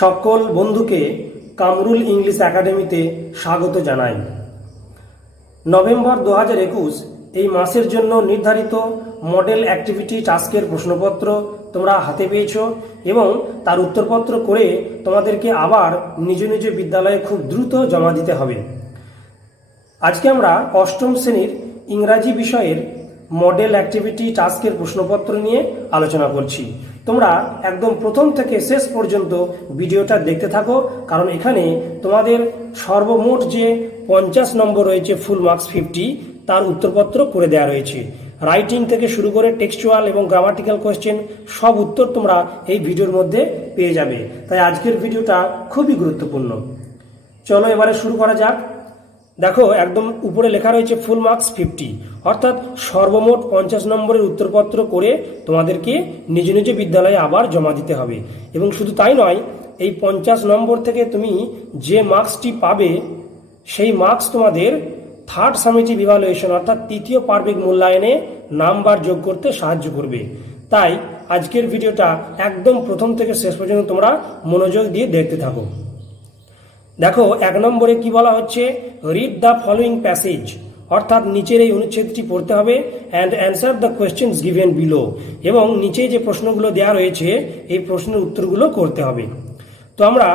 সকল বন্ধুকে কামরুল ইংলিশ একাডেমিতে স্বাগত জানাই। নভেম্বর 2021 এই মাসের জন্য নির্ধারিত মডেল অ্যাক্টিভিটি টাস্কের প্রশ্নপত্র তোমরা হাতে পেয়েছো এবং তার উত্তরপত্র করে তোমাদেরকে আবার নিজ নিজ বিদ্যালয়ে খুব দ্রুত জমা দিতে হবে। আজকে আমরা অষ্টম শ্রেণীর ইংরাজি বিষয়ের মডেল অ্যাক্টিভিটি টাস্কের প্রশ্নপত্র নিয়ে আলোচনা করছি। তোমরা একদম প্রথম থেকে শেষ পর্যন্ত ভিডিওটা দেখতে থাকো, কারণ এখানে তোমাদের সর্বমোট যে 50 নম্বর রয়েছে, ফুল মার্কস 50, তার উত্তরপত্র করে দেওয়া রয়েছে। রাইটিং থেকে শুরু করে টেক্সচুয়াল এবং গ্রামাটিক্যাল কোয়েশ্চেন সব উত্তর তোমরা এই ভিডিওর মধ্যে পেয়ে যাবে। তাই আজকের ভিডিওটা খুবই গুরুত্বপূর্ণ। চলো এবারে শুরু করা যাক। দেখো, একদম উপরে লেখা রয়েছে ফুল মার্কস 50, অর্থাৎ সর্বমোট 50 নম্বরের উত্তরপত্র করে তোমাদেরকে নিজ নিজ বিদ্যালয়ে আবার জমা দিতে হবে। এবং শুধু তাই নয়, এই 50 নম্বর থেকে তুমি যে মার্কসটি পাবে সেই মার্কস তোমাদের থার্ড সামেটিভ ইভালুয়েশন অর্থাৎ তৃতীয় পার্বিক মূল্যায়নে নাম্বার যোগ করতে সাহায্য করবে। তাই আজকের ভিডিওটা একদম প্রথম থেকে শেষ পর্যন্ত তোমরা মনোযোগ দিয়ে দেখতে থাকো। দেখো, 1 নম্বরে কি বলা হচ্ছে, রিড দ্য ফলোয়িং প্যাসেজ, অর্থাৎ নিচের এই অনুচ্ছেদটি পড়তে হবে and answer the questions given below, এবং নিচে যে প্রশ্নগুলো দেওয়া রয়েছে এই প্রশ্নের উত্তরগুলো করতে হবে। তো আমরা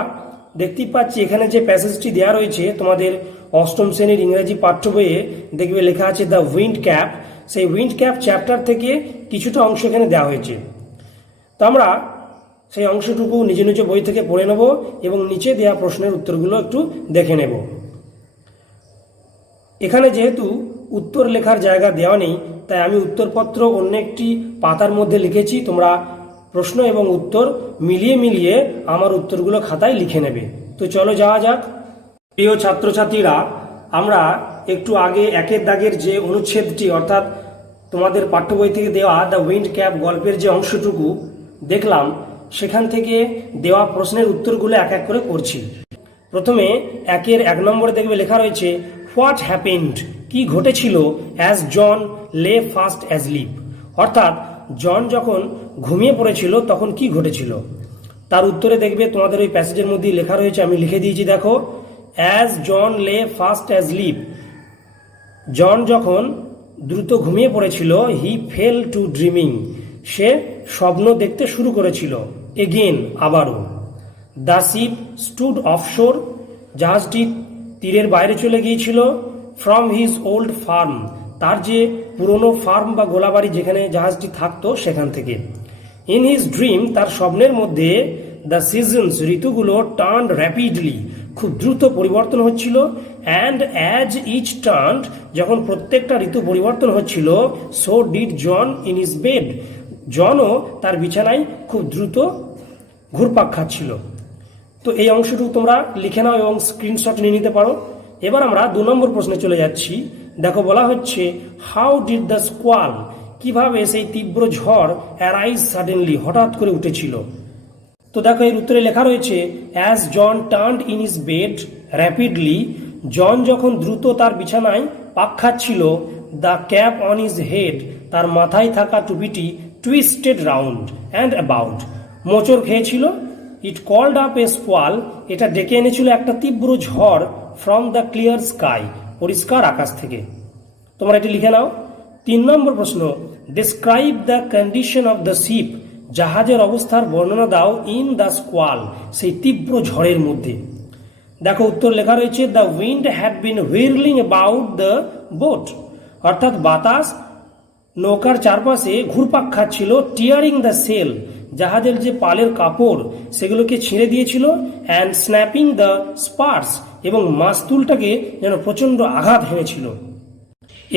দেখতেই পাচ্ছি এখানে যে প্যাসেজটি দেওয়া রয়েছে তোমাদের অষ্টম শ্রেণীর ইংরেজি পাঠ্য বইয়ে দেখবে লেখা আছে দ্য উইন্ড ক্যাপ। সেই উইন্ড ক্যাপ চ্যাপ্টার থেকে কিছুটা অংশ এখানে দেওয়া হয়েছে। তো আমরা সেই অংশটুকু নিজ নিজ বই থেকে পড়ে নেব এবং নিচে দেওয়া প্রশ্নের উত্তরগুলো একটু দেখে নেব। এখানে যেহেতু উত্তর লেখার জায়গা দেওয়া নেই, তাই আমি উত্তরপত্র অন্য একটি পাতার মধ্যে লিখেছি। তোমরা প্রশ্ন এবং উত্তর মিলিয়ে মিলিয়ে আমার উত্তরগুলো খাতায় লিখে নেবে। তো চলো যাওয়া যাক। প্রিয় ছাত্রছাত্রীরা, আমরা একটু আগে একের দাগের যে অনুচ্ছেদটি অর্থাৎ তোমাদের পাঠ্য বই থেকে দেওয়া দ্য উইন্ড ক্যাপ গল্পের যে অংশটুকু দেখলাম, সেখান থেকে দেওয়া প্রশ্নের উত্তরগুলো এক এক করে করছি। প্রথমে 1 নম্বরে দেখবে লেখা রয়েছে হোয়াট হ্যাপেন্ড, কি ঘটেছিল অ্যাজ জন লে ফাস্ট অ্যাজলিপ, অর্থাৎ জন যখন ঘুমিয়ে পড়েছিল তখন কি ঘটেছিল। তার উত্তরে দেখবে তোমাদের ওই প্যাসেজের মধ্যেই লেখা রয়েছে, আমি লিখে দিয়েছি। দেখো, অ্যাজ জন লে ফাস্ট অ্যাজলিপ, জন যখন দ্রুত ঘুমিয়ে পড়েছিল, হি ফেল টু ড্রিমিং, সে স্বপ্ন দেখতে শুরু করেছিল। এগেন, আবারও। দ্য শিপ স্টুড অফশোর, জাহাজটি তীরের বাইরে চলে গিয়েছিল। ফ্রম হিজ ওল্ড ফার্ম, তার যে পুরনো ফার্ম বা গোলাবাড়ি যেখানে জাহাজটি থাকতো সেখান থেকে। ইন হিজ ড্রিম, তার স্বপ্নের মধ্যে দ্য সিজনস, ঋতুগুলো টার্নড র্যাপিডলি, খুব দ্রুত পরিবর্তন হচ্ছিল। অ্যান্ড অ্যাজ ইচ টার্নড, যখন প্রত্যেকটা ঋতু পরিবর্তন হচ্ছিল, so did John in his bed, জনও তার বিছানায় খুব দ্রুত ঘুরপাক খাচ্ছিল। তো এই অংশটুকু তোমরা লিখে নাও এবং স্ক্রিনশট নিয়ে নিতে পারো। এবার আমরা 2 নম্বর প্রশ্নে চলে যাচ্ছি। দেখো, বলা হচ্ছে হাউ ডিড দ্য স্কোয়াল, কিভাবে সেই তীব্র ঝড় অ্যারাইজ সাডেনলি, হঠাৎ করে উঠেছিল। তো দেখো, এর উত্তরে লেখা রয়েছে as John turned in his bed rapidly, John যখন দ্রুত তার বিছানায় পাক খাচ্ছিল, the cap on his head, তার মাথায় থাকা টুপিটি টুইস্টেড রাউন্ড অ্যান্ড অ্যাবাউট, মোচড় খেয়েছিল। ইট কল্ড আপ এ স্কোয়াল, এটা ডেকে এনেছিল একটা তীব্র ঝড়। ফ্রম দ্য ক্লিয়ার স্কাই, পরিষ্কার আকাশ থেকে। তোমরা এটি লিখে নাও। 3 নম্বর প্রশ্ন, describe the condition of the ship, জাহাজের অবস্থার বর্ণনা দাও ইন দ্য স্কোয়াল, সেই তীব্র ঝড়ের মধ্যে। দেখো, উত্তর লেখা রয়েছে the wind had been whirling about the boat, অর্থাৎ বাতাস নৌকার চারপাশে ঘুরপাক খাচ্ছিল। টিয়ারিং দ্য সেল, জাহাজের যে পালের কাপড় সেগুলোকে ছিঁড়ে দিয়েছিল। অ্যান্ড স্ন্যাপিং দ্য স্পার্স, এবং মাস্তুলটাকে যেন প্রচণ্ড আঘাত হেনেছিল।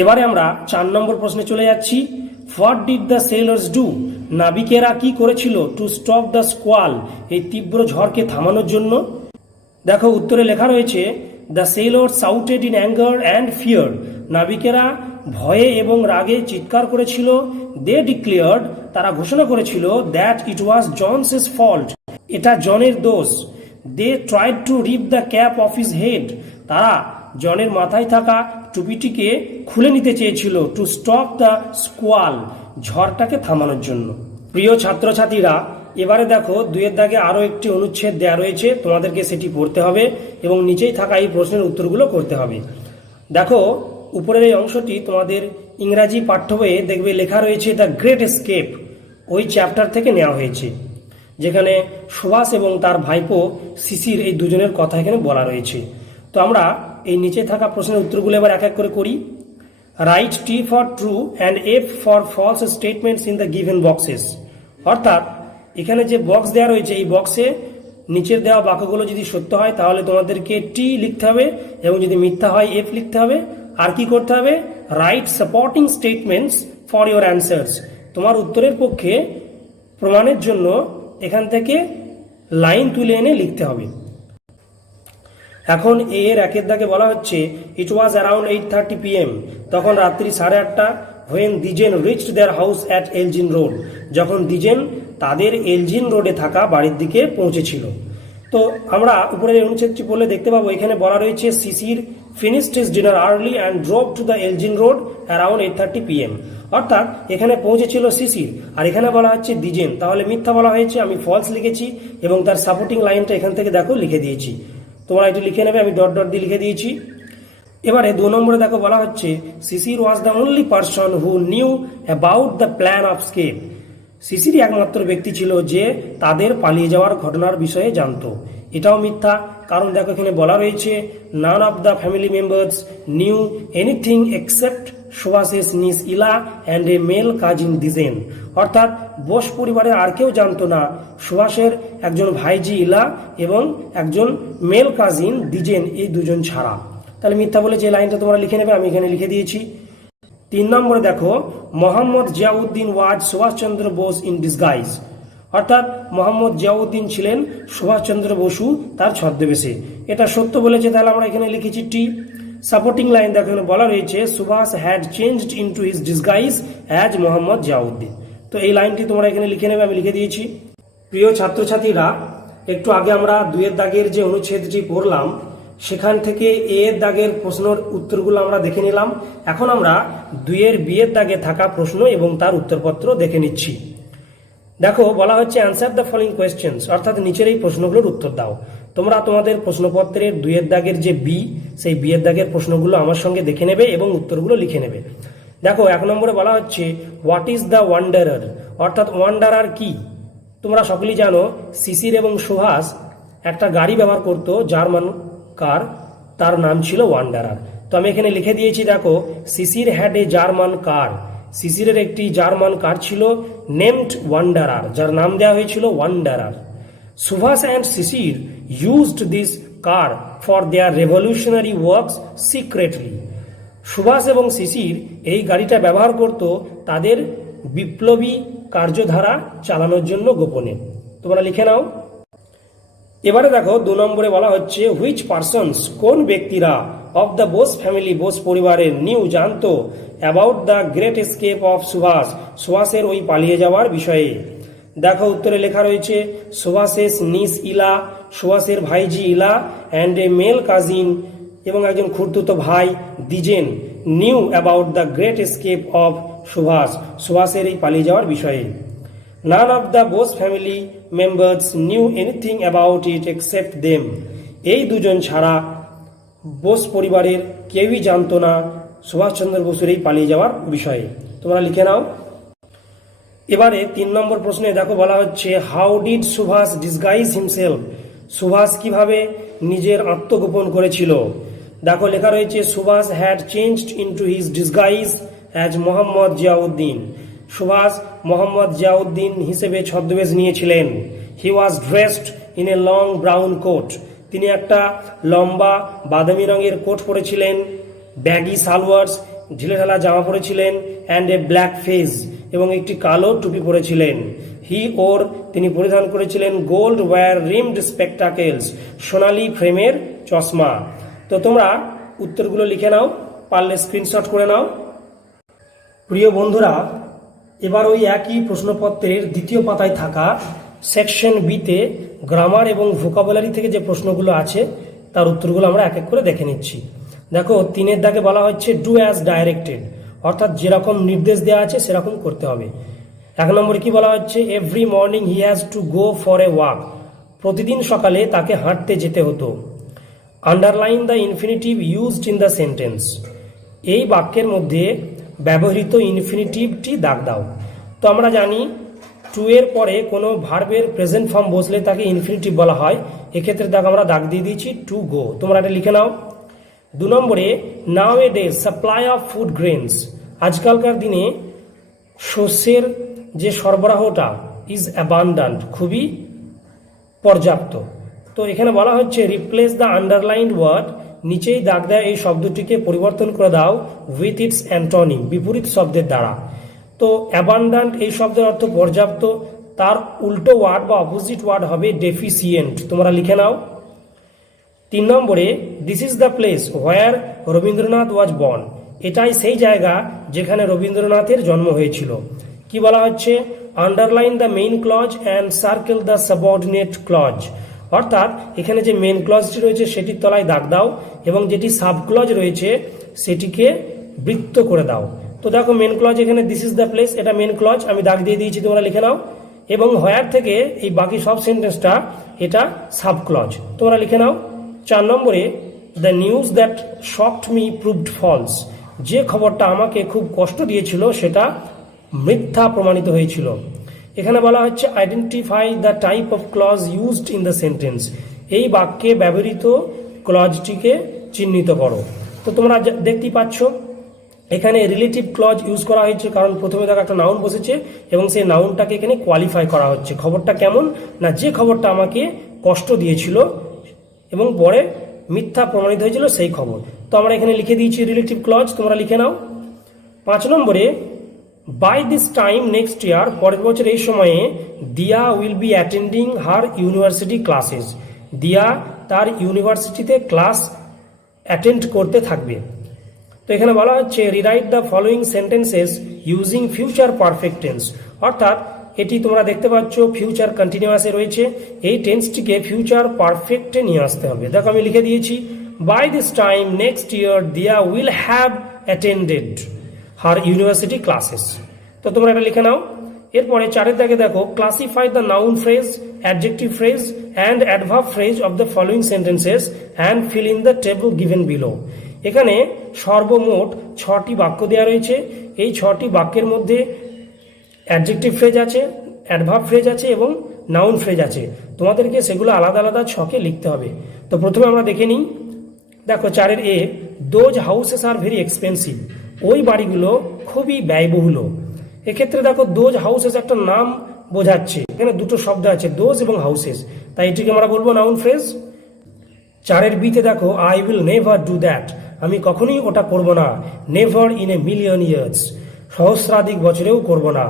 এবারে আমরা 4 নম্বর প্রশ্নে চলে যাচ্ছি। What did the sailors do, নাবিকেরা কি করেছিল টু স্টপ দ্য স্কোয়াল, এই তীব্র ঝড়কে থামানোর জন্য। দেখো, উত্তরে লেখা রয়েছে the sailors shouted in anger and fear, নাবিকেরা ভয়ে এবং রাগে চিৎকার করেছিল। দে ডিক্লেয়ার্ড, তারা ঘোষণা করেছিল that it was John's fault, এটা জনের দোষ। They tried to rip the cap of his head, তারা জনের মাথায় থাকা টুপিটিকে খুলে নিতে চেয়েছিল। টু স্টপ দ্য স্কোয়াল, ঝড়টাকে থামানোর জন্য। প্রিয় ছাত্রছাত্রীরা, এবারে দেখো 2 দাগে আরো একটি অনুচ্ছেদ দেয়া রয়েছে, তোমাদেরকে সেটি পড়তে হবে এবং নিচেই থাকা এই প্রশ্নের উত্তরগুলো করতে হবে। দেখো উপরের এই অংশটি তোমাদের ইংরাজি পাঠ্য বইয়ে দেখবে লেখা রয়েছে দ্য গ্রেট এস্কেপ, ওই চ্যাপ্টার থেকে নেওয়া হয়েছে, যেখানে সুভাষ এবং তার ভাইপো শিশির এই দুজনের কথা এখানে বলা রয়েছে। তো আমরা এই নিচে থাকা প্রশ্নের উত্তরগুলো এবার এক এক করে করি। Write T for true and F for false statements in the given boxes. অর্থাৎ এখানে যে বক্স দেওয়া রয়েছে এই বক্সে নিচের দেওয়া বাক্যগুলো যদি সত্য হয় তাহলে তোমাদেরকে টি লিখতে হবে এবং যদি মিথ্যা হয় এফ লিখতে হবে। আর কি করতে হবে? Right supporting statements for your answers. তোমার উত্তরের পক্ষে প্রমাণের জন্য এখান থেকে লাইন তুলে এনে লিখতে হবে। এখন এর 1 দাগে বলা হচ্ছে ইট ওয়াজ অ্যারাউন্ড 8:30 PM, তখন রাত্রি 8:30 when Dijen reached their house at Elgin road, যখন দিজেন তাদের এলজিন রোডে থাকা বাড়ির দিকে পৌঁছেছিল। তো আমরা উপরের অনুচ্ছেদটি পড়লে দেখতে পাবো এখানে বলা রয়েছে শিশির finished his dinner early and drove to the Elgin Road around 8:30 PM, অর্থাৎ এখানে পৌঁছেছিল শিশির আর এখানে বলা হচ্ছে দিজেন, তাহলে মিথ্যা বলা হয়েছে, আমি ফলস লিখেছি এবং তার সাপোর্টিং লাইনটা এখান থেকে দেখো লিখে দিয়েছি। তোমরা এটি লিখে নেবে, আমি ডট ডট দিয়ে লিখে দিয়েছি। এবারে 2 নম্বরে দেখো বলা হচ্ছে Shishir was the only person who knew about the plan of escape. শিশিরই একমাত্র ব্যক্তি ছিল যে তাদের পালিয়ে যাওয়ার ঘটনার বিষয়ে জানতো। এটাও মিথ্যা, কারণ দেখো এখানে বলা রয়েছে none of the family members knew anything except Subhas's niece Ila and a male cousin Dwijen, অর্থাৎ বোস পরিবারের আর কেউ জানতো না সুভাষের একজন ভাইজি ইলা এবং একজন মেল কাজিন দিজেন, এই দুজন ছাড়া। তাহলে মিথ্যা বলে যে লাইনটা তোমরা লিখে নেবে, আমি এখানে লিখে দিয়েছি। 3 নম্বরে দেখো মোহাম্মদ জিয়াউদ্দিন ওয়াজ সুভাষচন্দ্র বোস ইন ডিসগাইজ, অর্থাৎ মোহাম্মদ জিয়াউদ্দিন ছিলেন সুভাষচন্দ্র বসু তার ছদ্মবেশে। এটা সত্য বলেছে, তাহলে আমরা এখানে লিখেছি টি। সাপোর্টিং লাইন দেখো এখানে বলা রয়েছে Subhash had changed into his disguise as Mohammad Ziauddin. তো এই লাইনটি তোমরা এখানে লিখে নেবে, আমি লিখে দিয়েছি। প্রিয় ছাত্রছাত্রীরা, একটু আগে আমরা 2 দাগের যে অনুচ্ছেদটি পড়লাম সেখান থেকে এর দাগের প্রশ্নের উত্তরগুলো আমরা দেখে নিলাম। এখন আমরা 2 বিয়ের দাগে থাকা প্রশ্ন এবং তার উত্তরপত্র দেখে নিচ্ছি। দেখো বলা হচ্ছে অ্যান্সার দ্য ফলোইং কোয়েশ্চেন্স, অর্থাৎ নিচের এই প্রশ্নগুলোর উত্তর দাও। তোমরা তোমাদের প্রশ্নপত্রের 2 দাগের যে বি, সেই বিয়ের দাগের প্রশ্নগুলো আমার সঙ্গে দেখে নেবে এবং উত্তরগুলো লিখে নেবে। দেখো 1 নম্বরে বলা হচ্ছে হোয়াট ইজ দ্য ওয়ান্ডারার, অর্থাৎ ওয়ান্ডারার কি? তোমরা সকলেই জানো শিশির এবং সুভাষ একটা গাড়ি ব্যবহার করতো জার্মান কার, তার নাম ছিল ওয়ান্ডারার। তো আমি এখানে লিখে দিয়েছি, দেখো শিশির হ্যাড এ জার্মান কার, শিশিরের একটি জার্মান কার ছিল নেমড ওয়ান্ডারার, যার নাম দেওয়া হয়েছিল wanderer. Subhas and Sisir used this car for their revolutionary works secretly, Subhas এবং শিশির এই গাড়িটা ব্যবহার করত তাদের বিপ্লবী কার্যধারা চালানোর জন্য গোপনে। তোমরা লিখে নাও। এবারে দেখো 2 নম্বরে বলা হচ্ছে হুইচ পারসনস, কোন ব্যক্তিরা of the Bose family, Bose পরিবারের নিউ জানতো about the great escape of Subhash, সুভাষের ওই পালিয়ে যাওয়ার বিষয়ে। দেখো উত্তরে লেখা রয়েছে সুভাষেস নিস ইলা, সুভাষের ভাইজি ইলা অ্যান্ড এ মেল কাজিন, এবং একজন খুড়তুতো ভাই Dwijen knew about the great escape of Subhash, সুভাষের এই পালিয়ে যাওয়ার বিষয়ে। None of the Bose family members knew anything about it except them, এই দুজন ছাড়া বোস পরিবারের কেউই জানতো না সুভাষচন্দ্র বসুর এই পালিয়ে যাওয়ার বিষয়ে। তোমরা লিখে নাও। এবারে 3 নম্বর প্রশ্নে দেখো বলা হচ্ছে how did Subhash disguise himself, Subhash কিভাবে নিজের আত্মগোপন করেছিল। দেখো লেখা রয়েছে Subhash had changed into his disguise as Mohammad Ziauddin, Subhash Mohammad Ziauddin হিসেবে ছদ্মবেশ নিয়েছিলেন। He was dressed in a long brown coat, তিনি একটা লম্বা বাদামি রঙের কোট পরেছিলেন। ব্যাগি সালোয়ার্স, ঢিলেঢালা জামা পরেছিলেন। অ্যান্ড এ ব্ল্যাক ফেজ, এবং একটি কালো টুপি পরেছিলেন। তিনি পরিধান করেছিলেন গোল্ড ওয়্যার রিমড স্পেকটাকেলস, সোনালী ফ্রেমের চশমা। তো তোমরা উত্তরগুলো লিখে নাও, পারলে স্ক্রিনশট করে নাও। প্রিয় বন্ধুরা, এবার ওই একই প্রশ্নপত্রের 2য় পাতায় থাকা সেকশন বিতে গ্রামার এবং ভোকাবুলারি থেকে যে প্রশ্নগুলো আছে তার উত্তরগুলো আমরা এক এক করে দেখে নিচ্ছি। দেখো 3 দাগে বলা হচ্ছে ডু অ্যাজ ডাইরেক্টেড, অর্থাৎ যেরকম নির্দেশ দেওয়া আছে সেরকম করতে হবে। এক নম্বরে কি বলা হচ্ছে, every morning he has to go for a walk, প্রতিদিন সকালে তাকে হাঁটতে যেতে হতো। Underline the infinitive used in the sentence, এই বাক্যের মধ্যে ব্যবহৃত ইনফিনিটিভটি দাগ দাও। তো আমরা জানি টু এর পরে কোনো ভার্বের প্রেজেন্ট ফর্ম বসলে তাকে ইনফিনিটিভ বলা হয়, এক্ষেত্রে আমরা দাগ দিয়ে দিয়েছি টু গো, তোমরা এটা লিখে নাও। 2 নম্বরে nowadays supply of food grains, আজকালকার দিনে শস্যের যে সরবরাহটা ইজ অ্যাবান্ডান্ট, খুবই পর্যাপ্ত। তো এখানে বলা হচ্ছে রিপ্লেস দ্য আন্ডারলাইন্ড ওয়ার্ড, নিচেই দাগ দেয় এই শব্দটিকে পরিবর্তন করে দাও উইথ ইটস অ্যান্টনিম, বিপরীত শব্দের দ্বারা। তো অ্যাবান্ডান্ট এই শব্দের অর্থ পর্যাপ্ত, তার উল্টো ওয়ার্ড বা অপোজিট ওয়ার্ড হবে ডেফিসিয়েন্ট, তোমরা লিখে নাও। 3 নম্বরে this is the place where Rabindranath was born, এটাই সেই জায়গা যেখানে রবীন্দ্রনাথের জন্ম হয়েছিল। কি বলা হচ্ছে, underline the main clause and circle the subordinate clause, অর্থাৎ এখানে যে মেইন ক্লজটি রয়েছে সেটির তলায় দাগ দাও এবং যেটি সাব ক্লজ রয়েছে সেটিকে বৃত্ত করে দাও। তো দেখো মেন ক্লজ এখানে দিস ইজ দ্য প্লেস, এটা মেন ক্লজ, আমি দাগ দিয়ে দিয়েছি, তোমরা লিখে নাও। এবং হোয়ার থেকে এই বাকি সব সেন্টেন্সটা এটা সাব ক্লজ, তোমরা লিখে নাও। 4 নম্বরে the news that shocked me proved false, যে খবরটা আমাকে খুব কষ্ট দিয়েছিল সেটা মিথ্যা প্রমাণিত হয়েছিল। এখানে বলা হচ্ছে identify the type of clause used in the sentence, এই বাক্যে ব্যবহৃত ক্লজটিকে চিহ্নিত করো। তো তোমরা দেখতেই পাচ্ছ এখানে রিলেটিভ ক্লজ ইউজ করা হয়েছে, কারণ প্রথমে দেখো একটা নাউন বসেছে এবং সেই নাউনটাকে এখানে কোয়ালিফাই করা হচ্ছে। খবরটা কেমন না, যে খবরটা আমাকে কষ্ট দিয়েছিল এবং পরে মিথ্যা প্রমাণিত হয়েছিল সেই খবর। তো আমরা এখানে লিখে দিয়েছি রিলেটিভ ক্লজ, তোমরা লিখে নাও। 5 নম্বরে by this time next year, পরের বছর এই সময়ে Diya will be attending her university classes, Diya তার ইউনিভার্সিটিতে ক্লাস অ্যাটেন্ড করতে থাকবে। তো এখানে বলা হচ্ছে rewrite the following sentences using future perfect tense, অর্থাৎ এটি তোমরা দেখতে পাচ্ছ ফিউচার কন্টিনিউয়াসে রয়েছে, এই টেন্সটিকে ফিউচার পারফেক্টে নিয়ে আসতে হবে। দেখো আমি লিখে দিয়েছি by this time next year Diya will have attended her university classes. তো তোমরা এটা লিখে নাও। এরপরে 4 দাগে দেখো classify the noun phrase, adjective phrase and adverb phrase of the following sentences and fill in the table given below. এখানে সর্বমোট 6টি বাক্য দেওয়া রয়েছে, এই 6টি বাক্যের মধ্যে অ্যাডজেক্টিভ ফ্রেজ আছে, অ্যাডভার্ব ফ্রেজ আছে এবং নাউন ফ্রেজ আছে, তোমাদেরকে সেগুলো আলাদা আলাদা ছকে লিখতে হবে। তো প্রথমে আমরা দেখে নিই, দেখো 4 এ those houses are very expensive, ওই বাড়িগুলো খুবই ব্যয়বহুল। এক্ষেত্রে দেখো দোজ হাউসেস একটা নাম বোঝাচ্ছে, এখানে দুটো শব্দ আছে দোজ এবং হাউসেস, তাই এটিকে আমরা বলবো নাউন ফ্রেজ। 4 বিতে দেখো I will never do that, আমি কখনোই ওটা করব না, never in a million years, সহস্রাধিক বছরেও করব না।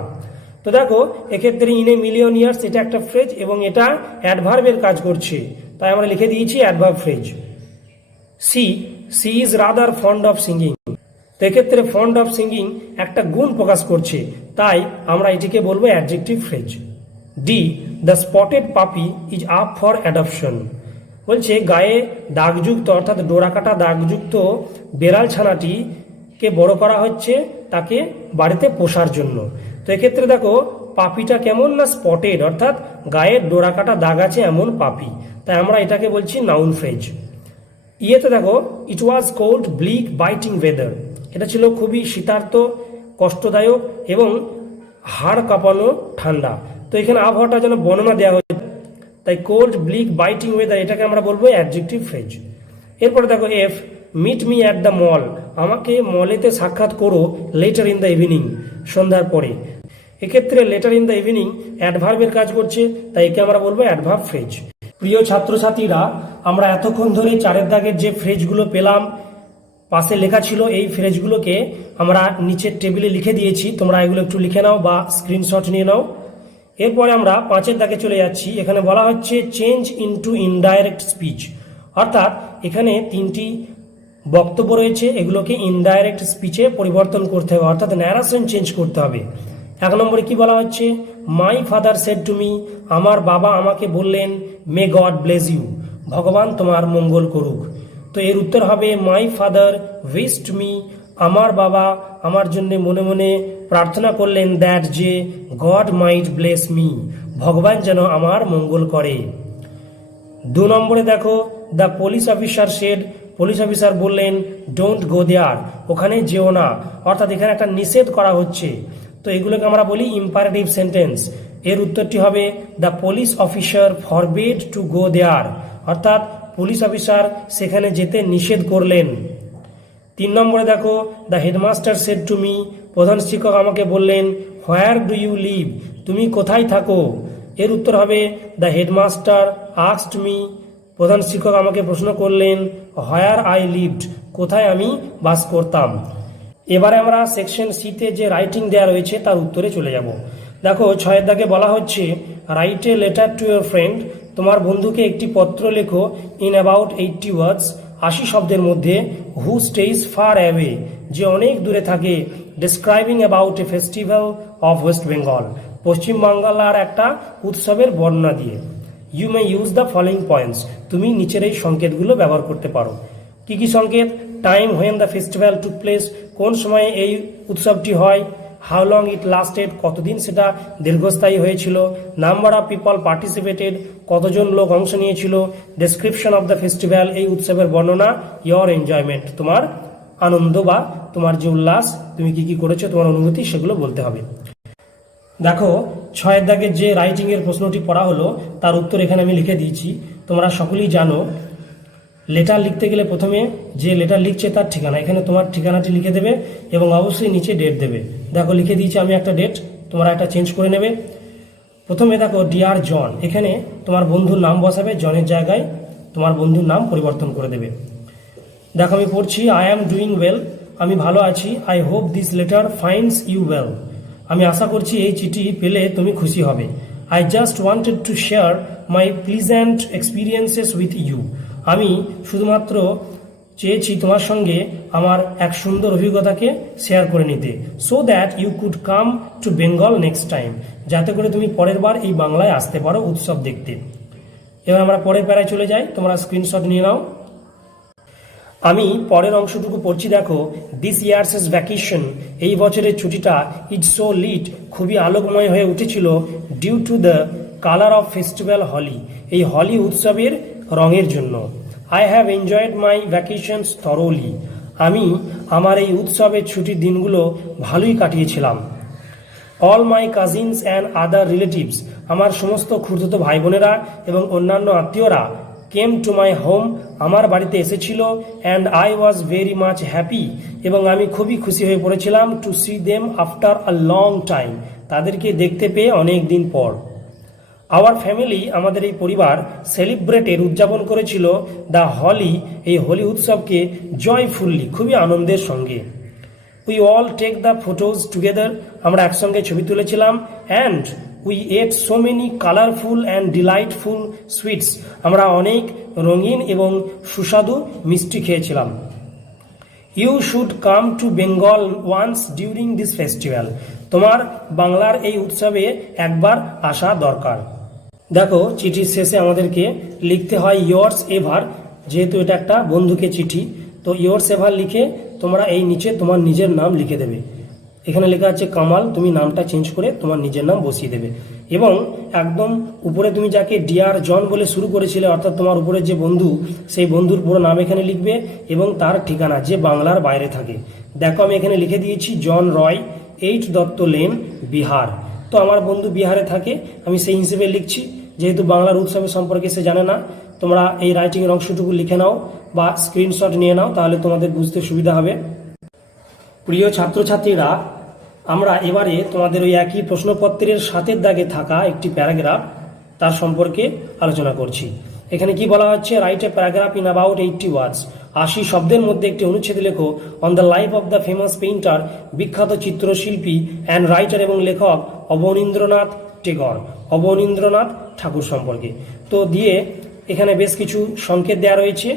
তো দেখো এক্ষেত্রে ইন এ মিলিয়ন ইয়ার্স এটা একটা ফ্রেজ এবং এটা অ্যাডভার্বের কাজ করছে, তাই আমরা লিখে দিয়েছি adverb phrase. She is rather fond of singing, তো এক্ষেত্রে ফন্ড অফ সিঙ্গিং একটা গুণ প্রকাশ করছে, তাই আমরা এটিকে বলবো adjective phrase. D the spotted পাপি ইজ আপ ফর অ্যাডপশন, বলছে গায়ে দাগযুক্ত অর্থাৎ ডোরাকাটা দাগযুক্ত বেড়াল ছানাটিকে বড় করা হচ্ছে তাকে বাড়িতে পোষার জন্য। তো এক্ষেত্রে দেখো পাপিটা কেমন না স্পটেড, অর্থাৎ গায়ে ডোরাকাটা দাগ আছে এমন পাপি, তাই আমরা এটাকে বলছি নাউন ফ্রেজ। ইয়েতে দেখো it was cold bleak biting weather, এটা ছিল খুবই শীতার্ত কষ্টদায়ক এবং হাড় কাঁপানো ঠান্ডা। তো এখানে আবহাওয়াটা যেন বর্ণনা দেওয়া হয়েছে, তাই কোল্ড ব্লিক বাইটিং ওয়েদার এটাকে আমরা বলবো অ্যাডজেক্টিভ ফ্রেজ। এরপরে দেখো F meet me at the mall, আমাকে মলেতে সাক্ষাৎ করো লেটার ইন দ্য ইভিনিং, সন্ধ্যার পরে। এক্ষেত্রে লেটার ইন দ্য ইভিনিং অ্যাডভার্বের কাজ করছে, তাই একে আমরা বলবো অ্যাডভার্ব ফ্রেজ। প্রিয় ছাত্রছাত্রীরা, আমরা এতক্ষণ ধরে 4 দাগের যে ফ্রেজগুলো পেলাম পাশে লেখা ছিল, এই ফ্রেজগুলোকে আমরা নিচের টেবিলে লিখে দিয়েছি, তোমরা এগুলো একটু লিখে নাও বা স্ক্রিনশট নিয়ে নাও। এরপরে আমরা 5 দাগে চলে যাচ্ছি, এখানে বলা হচ্ছে চেঞ্জ ইনটু ইনডাইরেক্ট স্পিচ, অর্থাৎ এখানে 3টি বক্তব্য রয়েছে, এগুলোকে ইনডাইরেক্ট স্পিচে পরিবর্তন করতে হবে, অর্থাৎ ন্যারেশন চেঞ্জ করতে হবে। 1 নম্বরে কি বলা হচ্ছে, my father said to me, আমার বাবা আমাকে বললেন, মে গড ব্লেস ইউ, ভগবান তোমার মঙ্গল করুক। তো এর উত্তর হবে মাই ফাদার উইশড মি, আমার বাবা আমার জন্য মনে মনে প্রার্থনা করলেন দ্যাট যে গড মাইট ব্লেস মি, ভগবান যেন আমার মঙ্গল করে। 2 নম্বরে দেখো, the police officer said, police officer বললেন ডোন্ট গো দেয়ার, ওখানে যেও না, অর্থাৎ এখানে একটা নিষেধ করা হচ্ছে। তো এগুলোকে আমরা বলি ইম্পারেটিভ সেন্টেন্স। এর উত্তরটি হবে the police officer forbid to go there, অর্থাৎ পুলিশ অফিসার সেখানে যেতে নিষেধ করলেন। 3 নম্বরে দেখো, the headmaster said to me, প্রধান শিক্ষক আমাকে বললেন হোয়ার ডু ইউ লিভ, তুমি কোথায় থাকো। এর উত্তর হবে দ্য হেডমাস্টার আস্কড মি, প্রধান শিক্ষক আমাকে প্রশ্ন করলেন হোয়ার আই লিভড, কোথায় আমি বাস করতাম। এবারে আমরা সেকশন সিতে যে রাইটিং দেওয়া রয়েছে তার উত্তরে চলে যাব। দেখো 6 দাগে বলা হচ্ছে write a letter to your friend, তোমার বন্ধুকে একটি পত্র লেখো ইন অ্যাবাউট 80 ওয়ার্ডস, 80 শব্দের মধ্যে, হু স্টেইজ ফার অ্যাওয়ে, যে অনেক দূরে থাকে, describing about a festival of West Bengal, পশ্চিম বাংলার একটা উৎসবের বর্ণনা দিয়ে। You may use the following points, তুমি নিচের এই সংকেতগুলো ব্যবহার করতে পারো। কি কি সংকেত? Time when the festival took place, কোন সময়ে এই উৎসবটি হয়। হাউ লং ইট লাস্টেড, কতদিন সেটা দীর্ঘস্থায়ী হয়েছিল। নাম্বার অফ পিপল পার্টিসিপেটেড, কতজন লোক অংশ নিয়েছিল। ডেসক্রিপশন অফ দ্য ফেস্টিভ্যাল, এই উৎসবের বর্ণনা। ইয়োর এনজয়মেন্ট, তোমার আনন্দ বা তোমার যে উল্লাস, তুমি কি কি করেছো, তোমার অনুভূতি, সেগুলো বলতে হবে। দেখো 6 দাগে যে রাইটিং এর প্রশ্নটি পড়া হলো তার উত্তর এখানে আমি লিখে দিয়েছি। তোমরা সকলেই জানো লেটার লিখতে গেলে প্রথমে যে লেটার লিখছে তার ঠিকানা, এখানে তোমার ঠিকানাটি লিখে দেবে এবং অবশ্যই নিচে ডেট দেবে। দেখো লিখে দিয়েছি আমি একটা ডেট, তোমরা একটা চেঞ্জ করে নেবে। প্রথমে দেখো ডিয়ার জন, এখানে তোমার বন্ধুর নাম বসাবে, জনের জায়গায় তোমার বন্ধুর নাম পরিবর্তন করে দেবে। দেখো আমি পড়ছি, আই অ্যাম ডুইং ওয়েল, আমি ভালো আছি। I hope this letter finds you well, আমি আশা করছি এই চিঠি পেলে তুমি খুশি হবে। I just wanted to share my pleasant experiences with you, আমি শুধুমাত্র চেয়েছি তোমার সঙ্গে আমার এক সুন্দর অভিজ্ঞতাকে শেয়ার করে নিতে। So that you could come to Bengal next time, যাতে করে তুমি পরের বার এই বাংলায় আসতে পারো উৎসব দেখতে। এবার আমরা পরের প্যারায় চলে যাই, তোমরা স্ক্রিনশট নিয়ে নাও। আমি পরের অংশটুকু পড়ছি, দেখো দিস ইয়ার্স ভ্যাকেশন, এই বছরের ছুটিটা ইজ সো লিট, খুবই আলোকময় হয়ে উঠেছিল। Due to the colour of festival Holi, এই হলি উৎসবের রঙের জন্য। I have enjoyed my vacations thoroughly, আমি আমার এই উৎসবের ছুটির দিনগুলো ভালোই কাটিয়েছিলাম। All my cousins and other relatives, আমার সমস্ত খুড়তুতো ভাই বোনেরা এবং অন্যান্য আত্মীয়রা কেম টু মাই হোম, আমার বাড়িতে এসেছিল। And I was very much happy, এবং আমি খুবই খুশি হয়ে পড়েছিলাম। To see them after a long time, তাদেরকে দেখতে পেয়ে অনেক দিন পর। আওয়ার ফ্যামিলি, আমাদের এই পরিবার, সেলিব্রেটেড, উদযাপন করেছিল দ্য হলি, এই হোলি উৎসবকে জয়ফুল্লি, খুবই আনন্দের সঙ্গে। We all take the photos together, আমরা একসঙ্গে ছবি তুলেছিলাম। And we ate so many colourful and delightful sweets, আমরা অনেক রঙিন এবং সুস্বাদু মিষ্টি খেয়েছিলাম। You should come to Bengal once during this festival, তোমার বাংলার এই উৎসবে একবার আসা দরকার। দেখো চিঠির শেষে আমাদেরকে লিখতে হয় ইয়োর্স এভার, যেহেতু এটা একটা বন্ধুকে চিঠি, তো ইয়োর্স এভার লিখে তোমরা এই নিচে তোমার নিজের নাম লিখে দেবে। এখানে লেখা আছে কামাল, তুমি নামটা চেঞ্জ করে তোমার নিজের নাম বসিয়ে দেবে। এবং একদম উপরে তুমি যাকে ডিয়ার জন বলে শুরু করেছিলে, অর্থাৎ তোমার উপরে যে বন্ধু, সেই বন্ধুর পুরো নাম এখানে লিখবে এবং তার ঠিকানা, যে বাংলার বাইরে থাকে। দেখো আমি এখানে লিখে দিয়েছি জন রয়, 8 দত্ত লেন, বিহার। তো আমার বন্ধু বিহারে থাকে, আমি সেই হিসেবে লিখছি, যেহেতু বাংলার উৎসবের সম্পর্কে সে জানে না। তোমরা এই রাইটিংয়ের অংশটুকু লিখে নাও বা স্ক্রিনশট নিয়ে নাও, তাহলে তোমাদের বুঝতে সুবিধা হবে। প্রিয় ছাত্রছাত্রীরা, আমরা এবারে তোমাদের ওই একই প্রশ্নপত্রের 7 দাগে থাকা একটি প্যারাগ্রাফ, তার সম্পর্কে আলোচনা করছি। এখানে কি বলা হচ্ছে, write a paragraph in about 80 ওয়ার্ডস, 80 শব্দের মধ্যে একটি অনুচ্ছেদ লেখো on the life of the famous painter, বিখ্যাত চিত্রশিল্পী অ্যান্ড রাইটার এবং লেখক অবনীন্দ্রনাথ টেগর, অবনীন্দ্রনাথ ঠাকুর সম্পর্কে। তো দিয়ে এখানে বেশ কিছু সংকেত দেওয়া রয়েছে।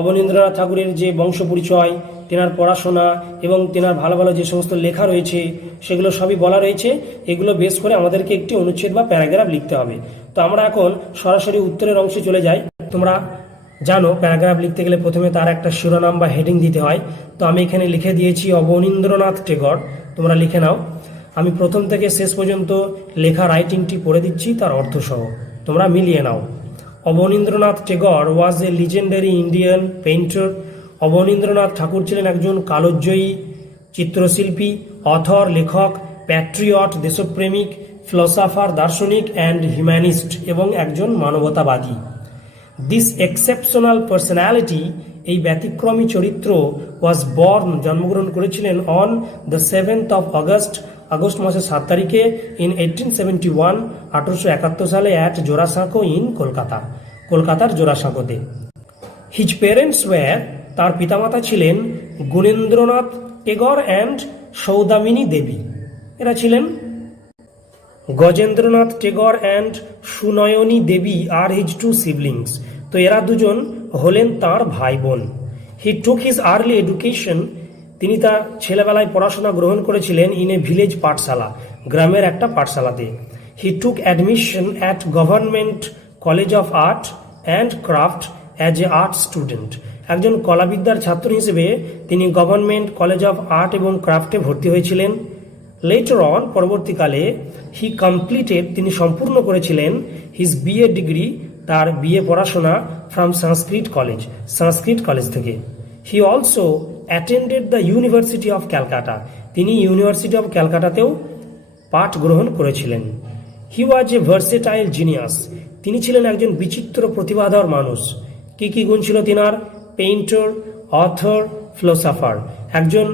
অবনীন্দ্রনাথ ঠাকুরের যে বংশ পরিচয়, তেনার পড়াশোনা এবং তেনার ভালো ভালো যে সমস্ত লেখা রয়েছে সেগুলো সবই বলা রয়েছে। এগুলো বেশ করে আমাদেরকে একটি অনুচ্ছেদ বা প্যারাগ্রাফ লিখতে হবে। তো আমরা এখন সরাসরি উত্তরের অংশে চলে যাই। তোমরা জানো প্যারাগ্রাফ লিখতে গেলে প্রথমে তার একটা শিরোনাম বা হেডিং দিতে হয়। তো আমি এখানে লিখে দিয়েছি অবনীন্দ্রনাথ টেগর। তোমরা লিখে নাও। আমি প্রথম থেকে শেষ পর্যন্ত লেখা রাইটিংটি পড়ে দিচ্ছি, তার অর্থ সহ তোমরা মিলিয়ে নাও। অবনীন্দ্রনাথ টেগর ওয়াজ এ লিজেন্ডারি ইন্ডিয়ান পেইন্টার। অবনীন্দ্রনাথ ঠাকুর ছিলেন একজন কালোজ্জয়ী চিত্রশিল্পী, অথর লেখক, প্যাট্রিয়ট দেশপ্রেমিক, ফিলোসফার দার্শনিক অ্যান্ড হিউম্যানিস্ট এবং একজন মানবতাবাদী। দিস এক্সেপশনাল পার্সোনালিটি, এই ব্যতিক্রমী চরিত্র, ওয়াজ বর্ন, জন্মগ্রহণ করেছিলেন on the 7th of August, August মাসের 7 তারিখে, ইন 1871, 1871 সালে, অ্যাট জোড়াসাঁকো ইন কলকাতা, কলকাতার জোড়াসাঁকোতে। হিজ পেরেন্টস ওয়্যার, তার পিতামাতা ছিলেন গুণেন্দ্রনাথ টেগর অ্যান্ড সৌদামিনী দেবী। এরা ছিলেন গজেন্দ্রনাথ টেগর অ্যান্ড সুনয়নী দেবী আর হিজ 2 siblings। তো এরা দুজন হলেন তার ভাই বোন। He took his early education, তিনি তার ছেলেবেলায় পড়াশোনা গ্রহণ করেছিলেন ইন এ ভিলেজ পাঠশালা, গ্রামের একটা পাঠশালাতে। He took admission at government college of art and craft as a art student. একজন কলাবিদ্যার ছাত্র হিসেবে তিনি গভর্নমেন্ট কলেজ অফ আর্ট এবং ক্রাফটে ভর্তি হয়েছিলেন। লেটার অন, পরবর্তীকালে, হি কমপ্লিটেড, তিনি সম্পূর্ণ করেছিলেন হিজ বিএ ডিগ্রি, তার বিএ পড়াশোনা, from Sanskrit college, Sanskrit college থেকে। He also attended the university of Calcutta, তিনি ইউনিভার্সিটি অফ ক্যালকাটাতেও পাঠ গ্রহণ করেছিলেন। হি ওয়াজ এ ভার্সেটাইল জিনিয়াস, তিনি ছিলেন একজন বিচিত্র প্রতিভাধর মানুষ। কি কি গুণ ছিল তিনার? পেইন্টার, অথর, ফিলোসফার, একজন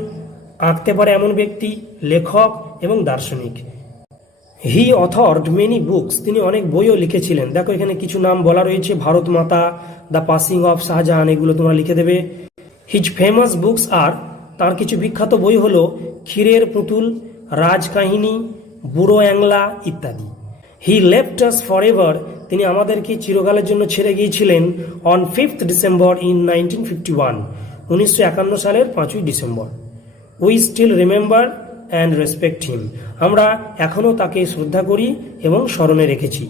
আঁকতে পারে এমন ব্যক্তি, লেখক এবং দার্শনিক। হি অথর্ড মেনি বুকস, তিনি অনেক বইও লিখেছিলেন। দেখো এখানে কিছু নাম বলা রয়েছে, ভারত মাতা, দ্য পাসিং অফ শাহজাহান, এগুলো তোমরা লিখে দেবে। হিজ ফেমাস বুকস আর, তার কিছু বিখ্যাত বই হলো ক্ষীরের পুতুল, রাজকাহিনী, বুড়ো অ্যাংলা ইত্যাদি। He left us for ever, তিনি আমাদেরকে চিরকালের জন্য ছেড়ে গিয়েছিলেন অন 5th December ইন 1951, 1951 সালের 5ই December. We still remember and respect him, আমরা এখনও তাকে শ্রদ্ধা করি এবং স্মরণে রেখেছি।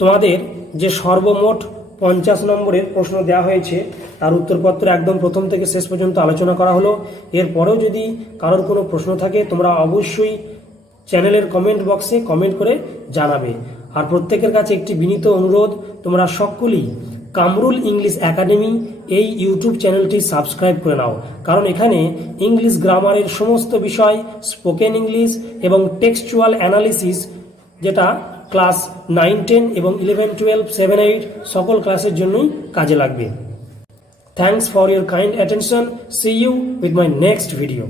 তোমাদের যে সর্বমোট 50 নম্বরের প্রশ্ন দেওয়া হয়েছে, তার উত্তরপত্র একদম প্রথম থেকে শেষ পর্যন্ত আলোচনা করা হলো। এরপরেও যদি কারোর কোনো প্রশ্ন থাকে, তোমরা অবশ্যই চ্যানেলের কমেন্ট বক্সে কমেন্ট করে জানাবে। আর প্রত্যেকের কাছে একটি বিনীত অনুরোধ, তোমরা সকলেই কামরুল ইংলিশ একাডেমি এই ইউটিউব চ্যানেলটি সাবস্ক্রাইব করে নাও, কারণ এখানে ইংলিশ গ্রামারের সমস্ত বিষয়, স্পোকেন ইংলিশ এবং টেক্সচুয়াল অ্যানালিসিস, যেটা ক্লাস 9, 10 এবং 11, 12, 7, 8 সকল ক্লাসের জন্যই কাজে লাগবে। Thanks for your kind attention. See you with my next video.